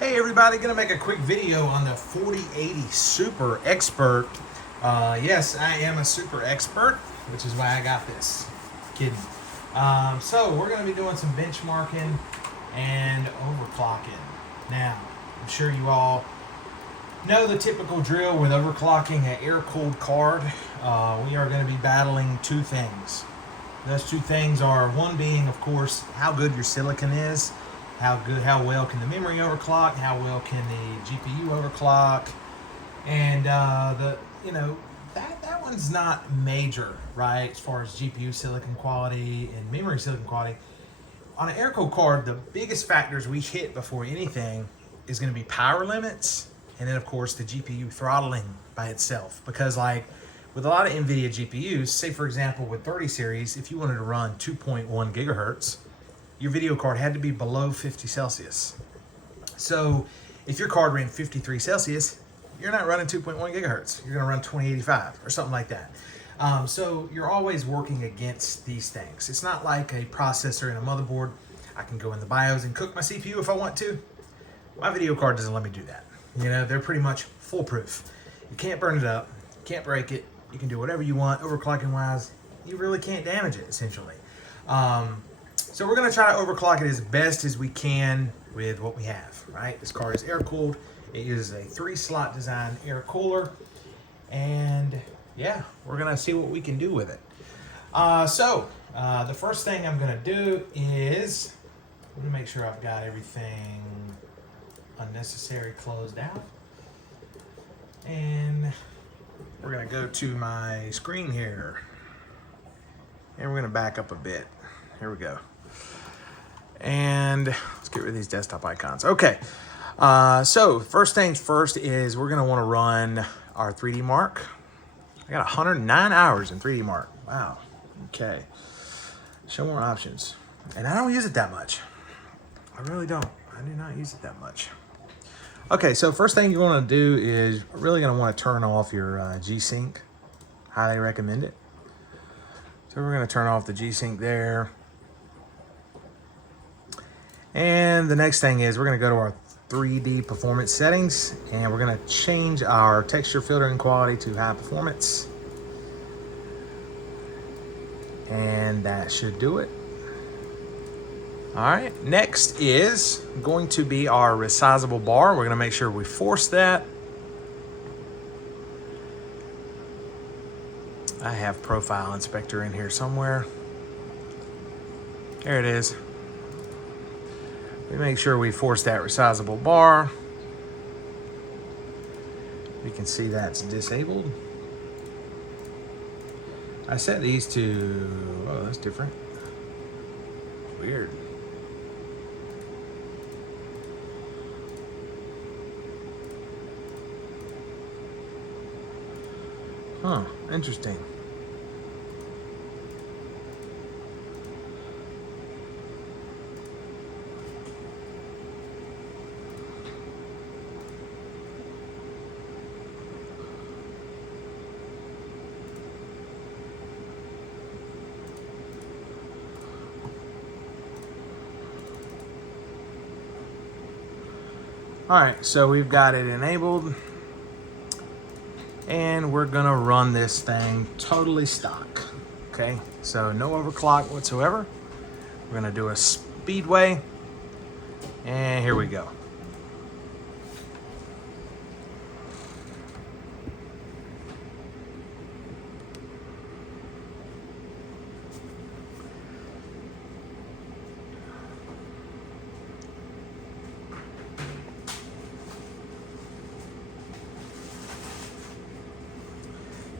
Hey everybody, gonna make a quick video on the 4080 Super Expert. Yes, I am a super expert, which is why I got this. Kidding. So we're gonna be doing some benchmarking and overclocking. Now, I'm sure you all know the typical drill with overclocking an air-cooled card. We are gonna be battling two things. Those two things are one being, of course, how good your silicon is. How well can the memory overclock? How well can the GPU overclock? And that one's not major, right? As far as GPU silicon quality and memory silicon quality. On an air-cooled card, the biggest factors we hit before anything is going to be power limits, and then of course the GPU throttling by itself. Because like with a lot of NVIDIA GPUs, say for example with 30 series, if you wanted to run 2.1 gigahertz, your video card had to be below 50 Celsius. So if your card ran 53 Celsius, you're not running 2.1 gigahertz. You're gonna run 2085 or something like that. So you're always working against these things. It's not like a processor and a motherboard. I can go in the BIOS and cook my CPU if I want to. My video card doesn't let me do that. You know, they're pretty much foolproof. You can't burn it up, you can't break it, you can do whatever you want. Overclocking wise, you really can't damage it essentially. So we're gonna try to overclock it as best as we can with what we have, right? This card is air cooled. It uses a 3-slot design air cooler. And yeah, we're gonna see what we can do with it. The first thing I'm gonna do is, let me make sure I've got everything unnecessary closed out. And we're gonna go to my screen here. And we're gonna back up a bit. Here we go. And let's get rid of these desktop icons. Okay, so first things first is we're gonna wanna run our 3D Mark. I got 109 hours in 3D Mark. Wow, okay. Show more options. And I don't use it that much. I really don't. I do not use it that much. Okay, so first thing you wanna do is really gonna wanna turn off your G-Sync. Highly recommend it. So we're gonna turn off the G-Sync there. And the next thing is we're gonna go to our 3D performance settings, and we're gonna change our texture filtering quality to high performance. And that should do it. All right, next is going to be our resizable bar. We're gonna make sure we force that. I have Profile Inspector in here somewhere. There it is. We make sure we force that resizable bar. You can see that's disabled. I set these to, oh, that's different. Weird. Huh, interesting. All right, so we've got it enabled, and we're gonna run this thing totally stock, okay? So no overclock whatsoever. We're gonna do a speedway, and here we go.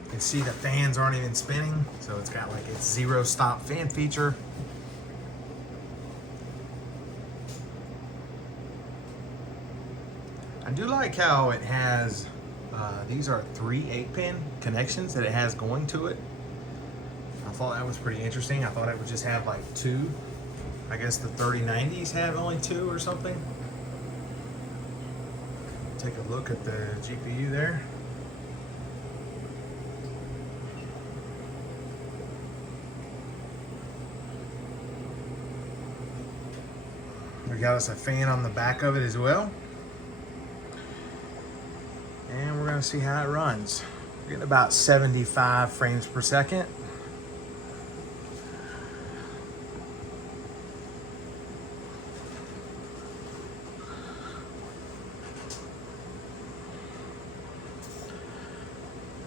You can see the fans aren't even spinning, so it's got like its 0-stop fan feature. I do like how it has, these are 3 8-pin connections that it has going to it. I thought that was pretty interesting. I thought it would just have like 2. I guess the 3090s have only 2 or something. Take a look at the GPU there. We got us a fan on the back of it as well. And we're gonna see how it runs. We're getting about 75 frames per second.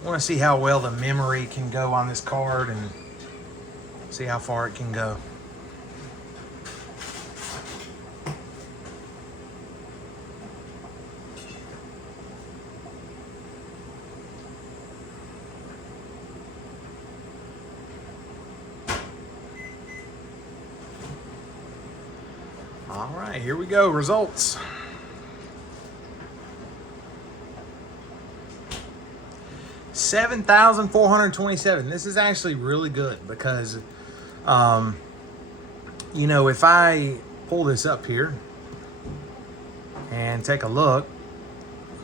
I want to see how well the memory can go on this card and see how far it can go. All right, here we go, results. 7,427. This is actually really good because, you know, if I pull this up here and take a look,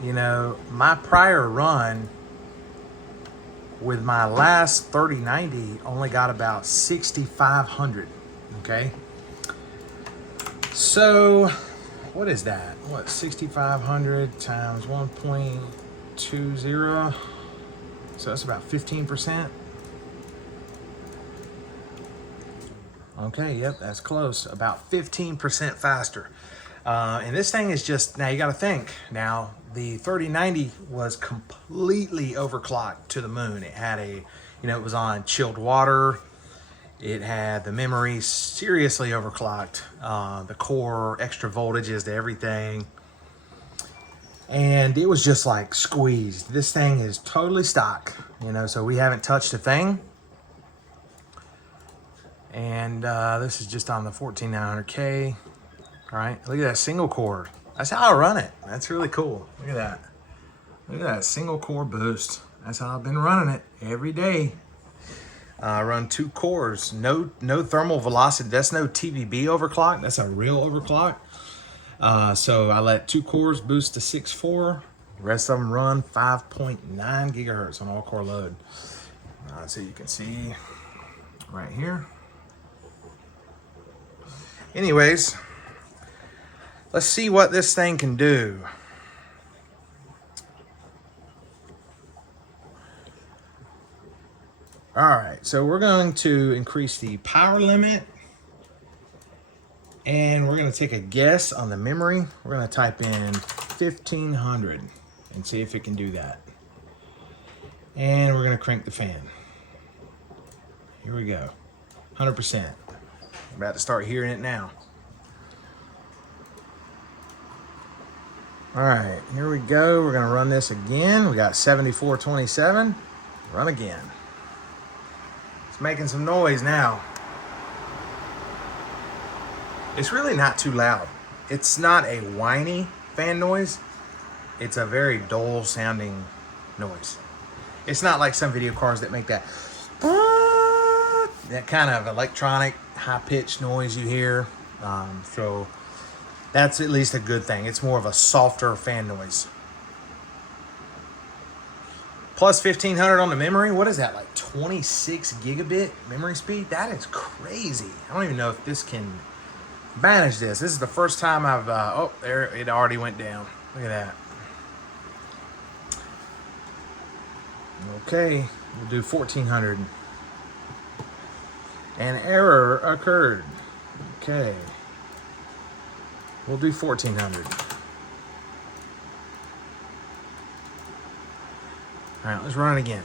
you know, my prior run with my last 3090 only got about 6,500. Okay. So, what is that? What, 6,500 times 1.20? So that's about 15%. Okay, yep, that's close. About 15% faster. And this thing is just, now you got to think. Now, the 3090 was completely overclocked to the moon. It had a, you know, it was on chilled water. It had the memory seriously overclocked. The core, extra voltages to everything. And it was just like squeezed. This thing is totally stock, you know, so we haven't touched a thing. And this is just on the 14900K. All right, look at that single core. That's how I run it. That's really cool. Look at that. Look at that single core boost. That's how I've been running it every day. I run 2 cores, no thermal velocity. That's no TVB overclock. That's a real overclock. So I let 2 cores boost to 6.4. The rest of them run 5.9 gigahertz on all core load. So you can see right here. Anyways, let's see what this thing can do. All right, so we're going to increase the power limit. And we're gonna take a guess on the memory. We're gonna type in 1500 and see if it can do that. And we're gonna crank the fan. Here we go, 100%. I'm about to start hearing it now. All right, here we go. We're gonna run this again. We got 7427, run again. It's making some noise now. It's really not too loud. It's not a whiny fan noise. It's a very dull sounding noise. It's not like some video cars that make that kind of electronic high-pitched noise you hear. So that's at least a good thing. It's more of a softer fan noise. Plus 1500 on the memory. What is that, like 26 gigabit memory speed? That is crazy. I don't even know if this can manage this. This is the first time I've, oh, there, it already went down. Look at that. Okay, we'll do 1400. An error occurred. Okay. We'll do 1400. All right, let's run it again.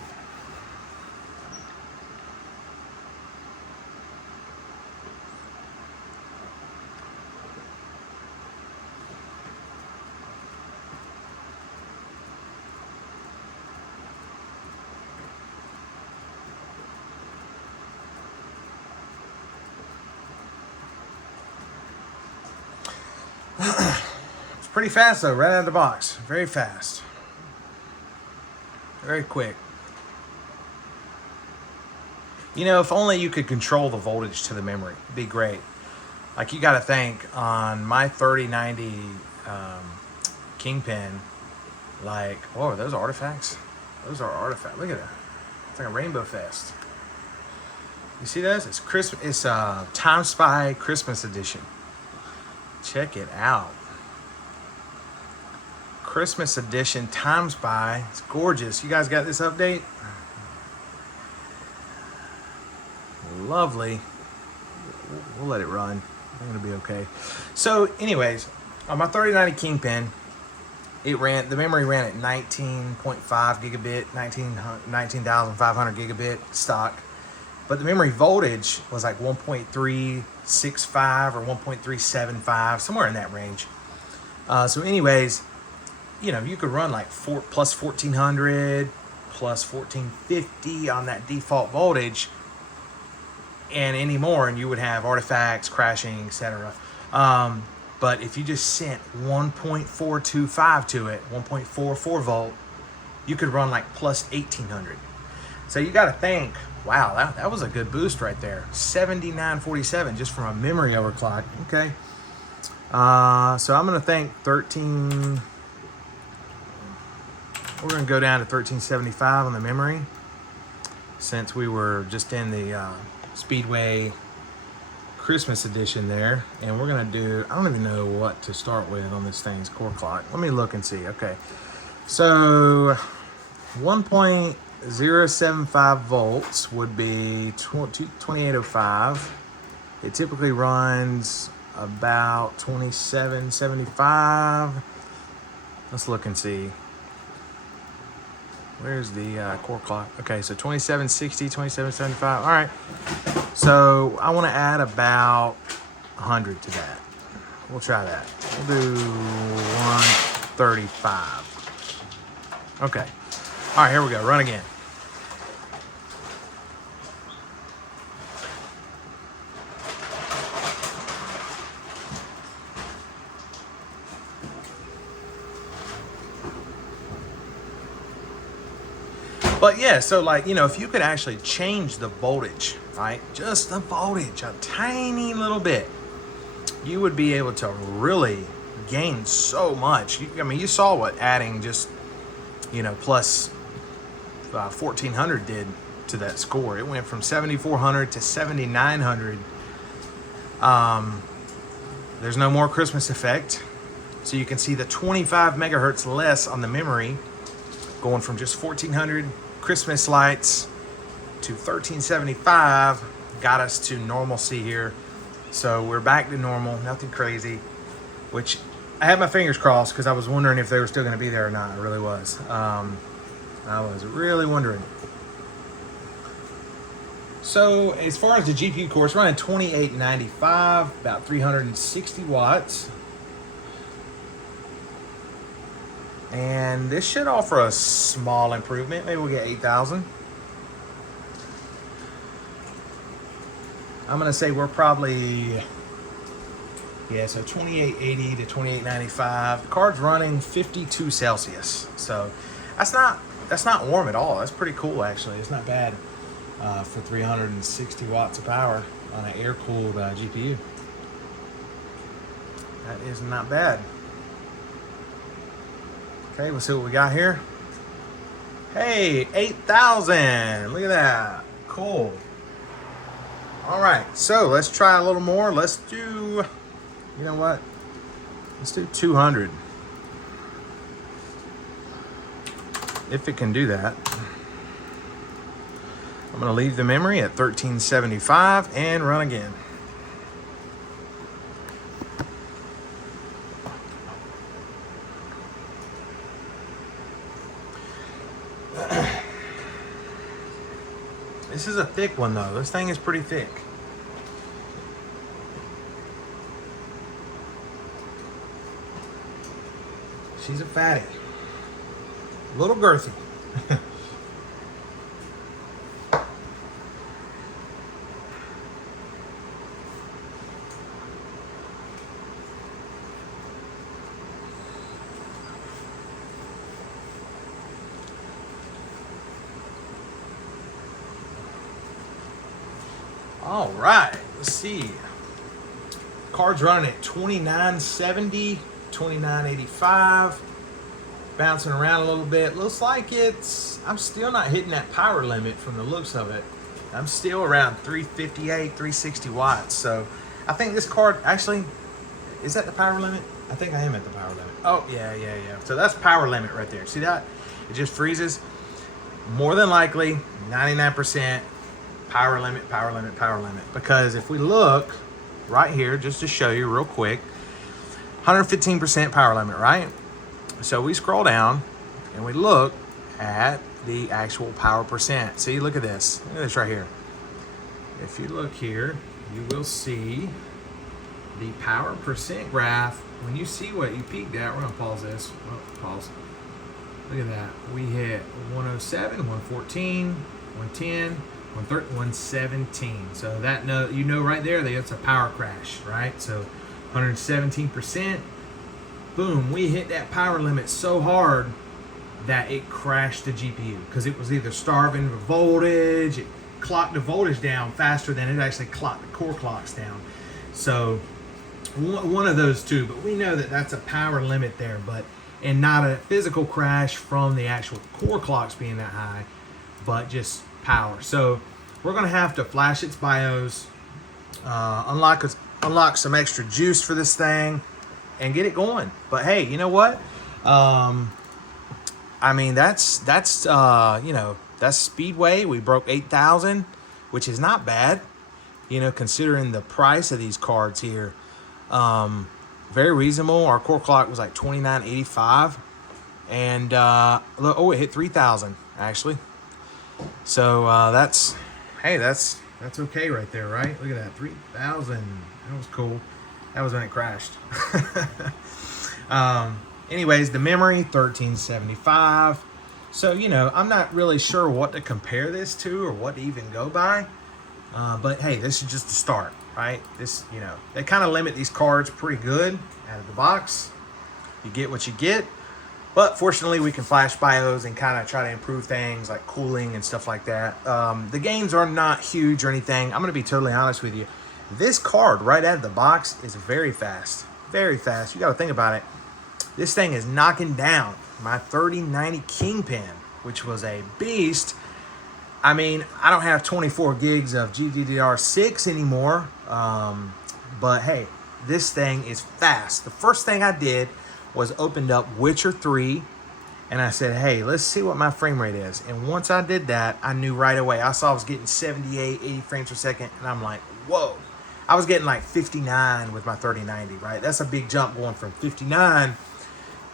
It's pretty fast though, right out of the box. Very fast. Very quick. You know, if only you could control the voltage to the memory, it'd be great. Like, you gotta think, on my 3090 Kingpin, like, oh, are those artifacts? Those are artifacts. Look at that. It's like a Rainbow Fest. You see those? It's Christmas. It's Time Spy Christmas edition. Check it out. Christmas edition times by. It's gorgeous. You guys got this update? Lovely. We'll let it run. I think it'll be okay. So anyways, on my 3090 Kingpin, the memory ran at 19.5 gigabit, 19,500 gigabit stock. But the memory voltage was like 1.365 or 1.375, somewhere in that range. So anyways, you know, you could run like plus 1400, plus 1450 on that default voltage, and any more, and you would have artifacts, crashing, etc. But if you just sent 1.425 to it, 1.44 volt, you could run like plus 1800. So you got to think, wow, that was a good boost right there. 7947 just from a memory overclock. Okay. So I'm going to think 13. We're going to go down to 1375 on the memory, since we were just in the Speedway Christmas edition there. And we're going to do, I don't even know what to start with on this thing's core clock. Let me look and see. Okay. So 1.075 volts would be 2805. It typically runs about 2775. Let's look and see. Where's the core clock? Okay, so 2760, 2775. All right. So I want to add about 100 to that. We'll try that. We'll do 135. Okay. All right, here we go. Run again. But yeah, so like, you know, if you could actually change the voltage, right? Just the voltage, a tiny little bit, you would be able to really gain so much. I mean, you saw what adding just, you know, plus 1400 did to that score. It went from 7400 to 7900. There's no more Christmas effect. So you can see the 25 megahertz less on the memory, going from just 1400 Christmas lights to 1375, got us to normalcy here. So we're back to normal, nothing crazy, which I had my fingers crossed because I was wondering if they were still going to be there or not. I really was. I was really wondering. So as far as the GPU core, it's running 2895, about 360 watts. And this should offer a small improvement. Maybe we'll get 8,000. I'm going to say we're probably, yeah, so 2880 to 2895. The card's running 52 Celsius. So that's not warm at all. That's pretty cool, actually. It's not bad for 360 watts of power on an air-cooled GPU. That is not bad. Okay, we'll see what we got here. Hey, 8,000. Look at that. Cool. All right, so let's try a little more. Let's do, you know what? Let's do 200. If it can do that. I'm going to leave the memory at 1375 and run again. This is a thick one though. This thing is pretty thick. She's a fatty. A little girthy. All right, let's see. Card's running at 2970, 2985. Bouncing around a little bit. Looks like I'm still not hitting that power limit from the looks of it. I'm still around 358, 360 watts. So I think this card actually, is that the power limit? I think I am at the power limit. Oh, yeah. So that's power limit right there. See that? It just freezes. More than likely, 99% power limit, power limit, power limit. Because if we look right here, just to show you real quick, 115% power limit, right? So we scroll down and we look at the actual power percent. See, look at this. Look at this right here. If you look here, you will see the power percent graph. When you see what you peaked at, we're gonna pause this. Oh, pause. Look at that. We hit 107, 114, 110, 113, 117. So that you know right there that it's a power crash, right? So 117%. Boom, we hit that power limit so hard that it crashed the GPU because it was either starving the voltage, it clocked the voltage down faster than it actually clocked the core clocks down. So one of those two, but we know that that's a power limit there, and not a physical crash from the actual core clocks being that high, but just power. So we're gonna have to flash its BIOS, unlock some extra juice for this thing, and get it going. But hey, you know what? I mean, that's you know, that's Speedway. We broke 8,000, which is not bad, you know, considering the price of these cards here. Very reasonable. Our core clock was like 2985, and oh, it hit 3,000 actually. So that's okay right there, right? Look at that, 3,000. That was cool. That was when it crashed. Anyways, the memory 1375. So, you know, I'm not really sure what to compare this to or what to even go by. But hey, this is just a start, right? This, you know, they kind of limit these cards pretty good out of the box. You get what you get. But fortunately, we can flash BIOS and kind of try to improve things like cooling and stuff like that. The gains are not huge or anything. I'm going to be totally honest with you. This card right out of the box is very fast. Very fast. You got to think about it. This thing is knocking down my 3090 Kingpin, which was a beast. I mean, I don't have 24 gigs of GDDR6 anymore. But hey, this thing is fast. The first thing I did was opened up Witcher 3, and I said, hey, let's see what my frame rate is. And once I did that, I knew right away. I saw I was getting 78, 80 frames per second, and I'm like, whoa. I was getting like 59 with my 3090, right? That's a big jump going from 59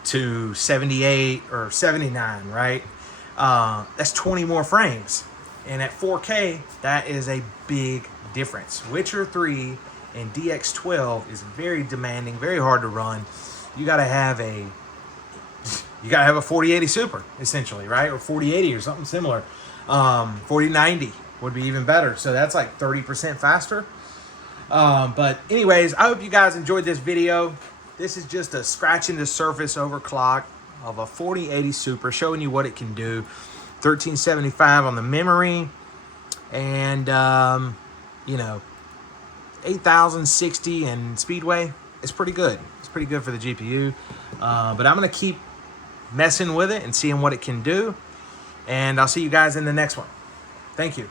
to 78 or 79, right? That's 20 more frames. And at 4K, that is a big difference. Witcher 3 and DX12 is very demanding, very hard to run. You gotta have a 4080 Super, essentially, right? Or 4080 or something similar. 4090 would be even better. So that's like 30% faster. But anyways, I hope you guys enjoyed this video. This is just a scratching the surface overclock of a 4080 Super, showing you what it can do. 1375 on the memory, and you know, 8060 in Speedway. It's pretty good. It's pretty good for the GPU. But I'm gonna keep messing with it and seeing what it can do. And I'll see you guys in the next one. Thank you.